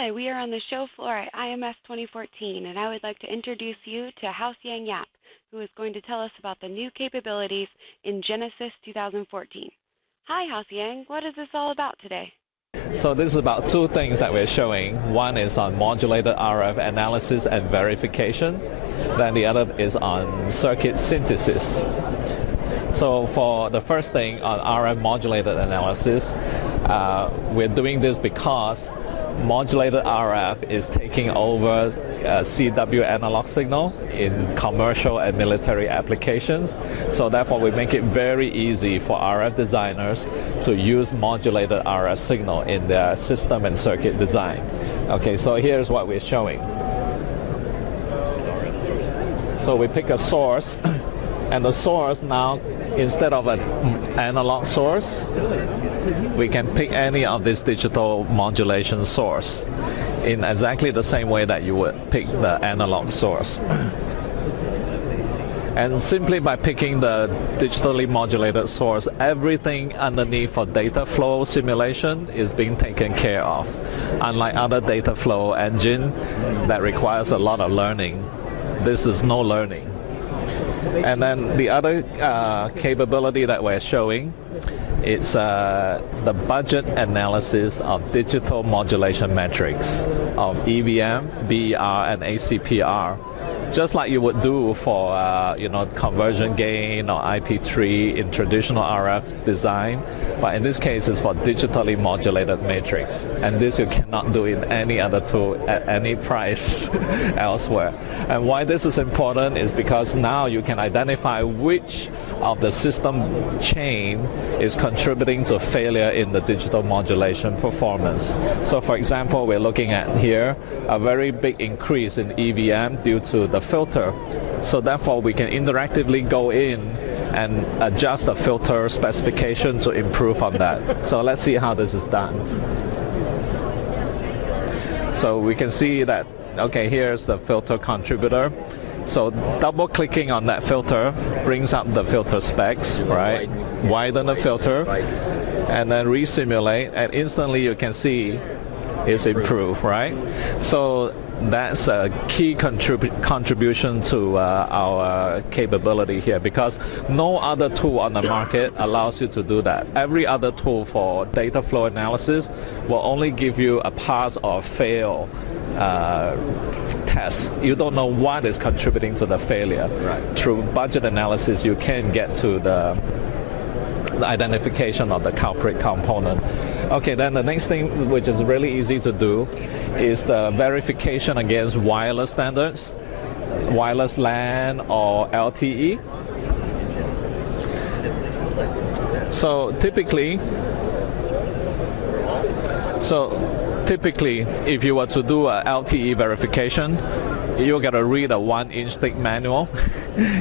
Hi, we are on the show floor at IMS 2014, and I would like to introduce you to How-Siang Yap, who is going to tell us about the new capabilities in Genesys 2014. Hi, How-Siang. What is this all about today? So this is about two things that we're showing. One is on modulated RF analysis and verification. Then the other is on circuit synthesis. So for the first thing on RF modulated analysis, we're doing this because modulated RF is taking over CW analog signal in commercial and military applications. So therefore we make it very easy for RF designers to use modulated RF signal in their system and circuit design. Okay, so here's what we're showing. So we pick a source, and the source now, instead of an analog source, we can pick any of this digital modulation source in exactly the same way that you would pick the analog source. And simply by picking the digitally modulated source, everything underneath for data flow simulation is being taken care of. Unlike other data flow engine that requires a lot of learning, this is no learning. And then the other capability that we're showing is the budget analysis of digital modulation metrics of EVM, BER, and ACPR, just like you would do for conversion gain or IP3 in traditional RF design. But in this case, it's for digitally modulated matrix, and this you cannot do in any other tool at any price elsewhere. And why this is important is because now you can identify which of the system chain is contributing to failure in the digital modulation performance. So for example, we're looking at here a very big increase in EVM due to the filter. So therefore we can interactively go in and adjust the filter specification to improve on that. So let's see how this is done. So we can see that, okay, here's the filter contributor. So double clicking on that filter brings up the filter specs, right? Widen the filter and then resimulate, and instantly you can see it's improved, right? So that's a key contribution to our capability here, because no other tool on the market allows you to do that. Every other tool for data flow analysis will only give you a pass or fail test. You don't know what is contributing to the failure. Right. Through budget analysis, you can get to the identification of the culprit component. Okay, then the next thing, which is really easy to do, is the verification against wireless standards, wireless LAN or LTE. So typically, if you were to do a LTE verification, you got to read a 1-inch thick manual.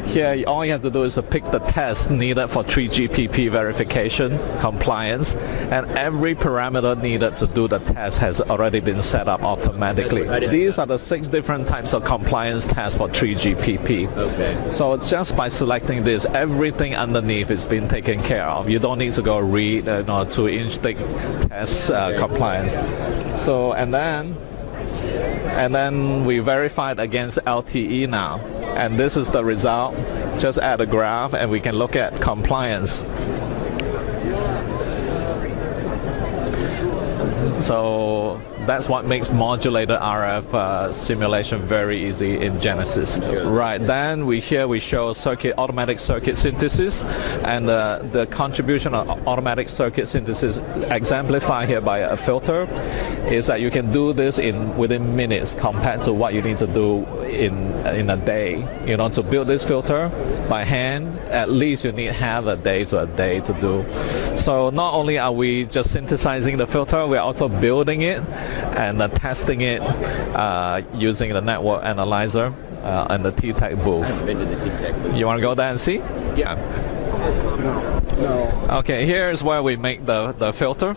Here, all you have to do is to pick the test needed for 3GPP verification compliance, and every parameter needed to do the test has already been set up automatically. These are the 6 different types of compliance tests for 3GPP. Okay. So just by selecting this, everything underneath is being taken care of. You don't need to go read 2-inch thick test compliance. So and then we verified against LTE now, and this is the result. Just add a graph and we can look at compliance. So that's what makes modulated RF simulation very easy in Genesys. Right, then we show automatic circuit synthesis, and the contribution of automatic circuit synthesis exemplified here by a filter is that you can do this within minutes compared to what you need to do in a day. To build this filter by hand, at least you need half a day to do. So not only are we just synthesizing the filter, we're also building it and testing it using the network analyzer and the T-Tech booth. You want to go there and see? Yeah. No. Okay, here's where we make the filter.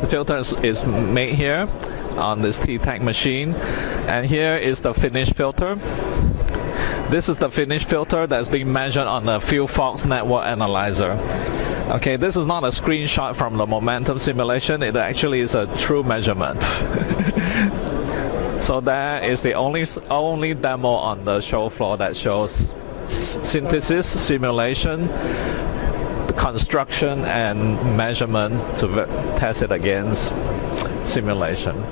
The filter is made here on this T-Tech machine, and here is the finished filter. This is the finished filter that's being measured on the FieldFox network analyzer. Okay, this is not a screenshot from the momentum simulation. It actually is a true measurement. So that is the only demo on the show floor that shows synthesis, simulation, construction, and measurement to test it against simulation.